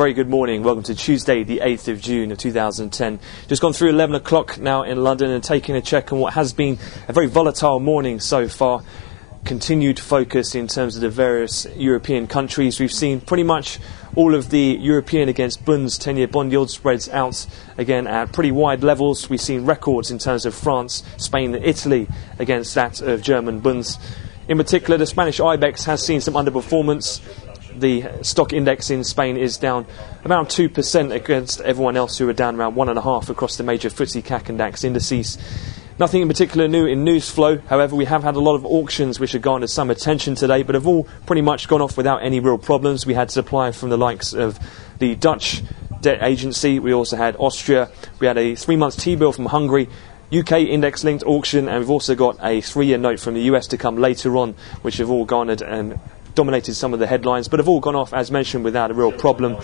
very good morning. Welcome to Tuesday, the 8th of June of 2010. Just gone through 11 o'clock now in London and taking a check on what has been a very volatile morning so far. Continued focus in terms of the various European countries. We've seen pretty much all of the European against Bunds 10-year bond yield spreads out again at pretty wide levels. We've seen records in terms of France, Spain and Italy against that of German Bunds. In particular, the Spanish IBEX has seen some underperformance. The stock index in Spain is down around 2% against everyone else who are down around 1.5% across the major FTSE CAC and DAX indices. Nothing in particular new in news flow. However, we have had a lot of auctions which have garnered some attention today, but have all pretty much gone off without any real problems. We had supply from the likes of the Dutch debt agency. We also had Austria. We had a 3-month T-bill from Hungary. UK index-linked auction, and we've also got a 3-year note from the US to come later on, which have all garnered and dominated some of the headlines, but have all gone off, as mentioned, without a real problem.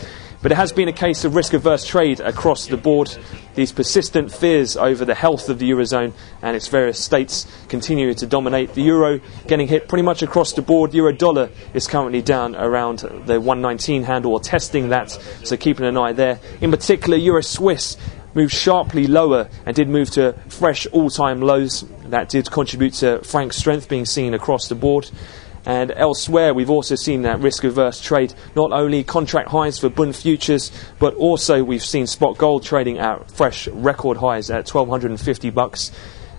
But it has been a case of risk-averse trade across the board. These persistent fears over the health of the Eurozone and its various states continue to dominate. The euro getting hit pretty much across the board. Euro-dollar is currently down around the 119 handle, or testing that, so keeping an eye there. In particular, Euro-Swiss moved sharply lower and did move to fresh all-time lows. That did contribute to franc strength being seen across the board. And elsewhere, we've also seen that risk-averse trade, not only contract highs for Bund futures, but also we've seen spot gold trading at fresh record highs at $1,250.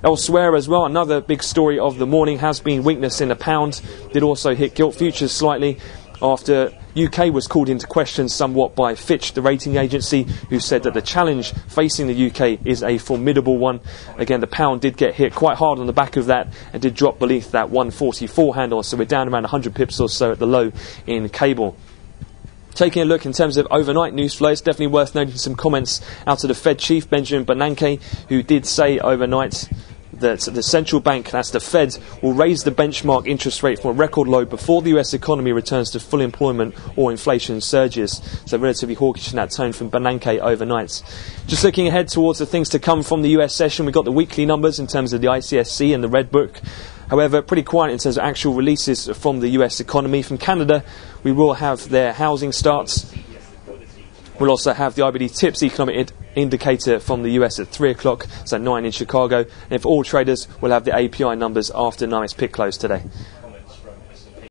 Elsewhere as well, another big story of the morning has been weakness in the pound. Did also hit gilt futures slightly after UK was called into question somewhat by Fitch, the rating agency, who said that the challenge facing the UK is a formidable one. Again, the pound did get hit quite hard on the back of that and did drop beneath that 144 handle, so we're down around 100 pips or so at the low in cable. Taking a look in terms of overnight news flow, it's definitely worth noting some comments out of the Fed chief, Benjamin Bernanke, who did say overnight that the central bank, that's the Fed, will raise the benchmark interest rate from a record low before the US economy returns to full employment or inflation surges. So relatively hawkish in that tone from Bernanke overnight. Just looking ahead towards the things to come from the US session, we've got the weekly numbers in terms of the ICSC and the Red Book. However, pretty quiet in terms of actual releases from the US economy. From Canada, we will have their housing starts. We'll also have the IBD TIPS economic indicator from the US at 3 o'clock, so 9 in Chicago. And for all traders, we'll have the API numbers after 9's pick close today.